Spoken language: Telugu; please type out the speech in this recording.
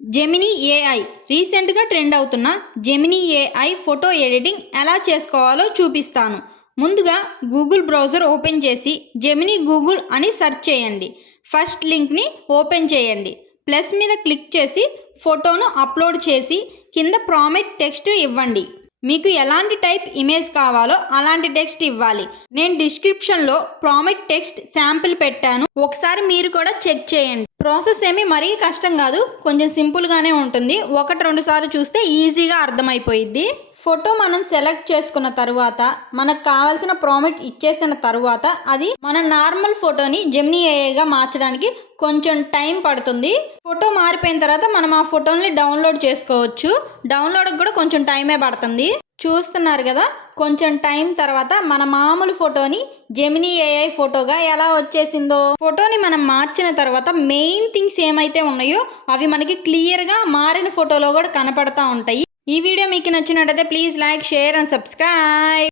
జెమినీ ఏఐ రీసెంట్గా ట్రెండ్ అవుతున్న జెమినీ ఏఐ ఫోటో ఎడిటింగ్ ఎలా చేసుకోవాలో చూపిస్తాను. ముందుగా గూగుల్ బ్రౌజర్ ఓపెన్ చేసి జెమినీ గూగుల్ అని సెర్చ్ చేయండి. ఫస్ట్ లింక్ని ఓపెన్ చేయండి. ప్లస్ మీద క్లిక్ చేసి ఫోటోను అప్లోడ్ చేసి కింద ప్రాంప్ట్ టెక్స్ట్ ఇవ్వండి. మీకు ఎలాంటి టైప్ ఇమేజ్ కావాలో అలాంటి టెక్స్ట్ ఇవ్వాలి. నేను డిస్క్రిప్షన్లో ప్రాంప్ట్ టెక్స్ట్ శాంపిల్ పెట్టాను, ఒకసారి మీరు కూడా చెక్ చేయండి. ప్రాసెస్ ఏమీ మరీ కష్టం కాదు, కొంచెం సింపుల్గానే ఉంటుంది. 1-2 సార్లు చూస్తే ఈజీగా అర్థమైపోయిద్ది. ఫోటో మనం సెలెక్ట్ చేసుకున్న తరువాత మనకు కావాల్సిన ప్రాంప్ట్ ఇచ్చేసిన తరువాత అది మన నార్మల్ ఫోటోని జెమినీ ఏఐగా మార్చడానికి కొంచెం టైం పడుతుంది. ఫోటో మారిపోయిన తర్వాత మనం ఆ ఫోటోని డౌన్లోడ్ చేసుకోవచ్చు. డౌన్లోడ్కి కూడా కొంచెం టైమే పడుతుంది. చూస్తున్నారు కదా, కొంచెం టైం తర్వాత మన మామూలు ఫోటోని జెమినీ ఏఐ ఫోటోగా ఎలా వచ్చేసిందో. ఫోటోని మనం మార్చిన తర్వాత మెయిన్ థింగ్స్ ఏమైతే ఉన్నాయో అవి మనకి క్లియర్గా మారిన ఫోటోలో కూడా కనపడతా ఉంటాయి. ఈ వీడియో మీకు నచ్చినట్టయితే please like, share and subscribe.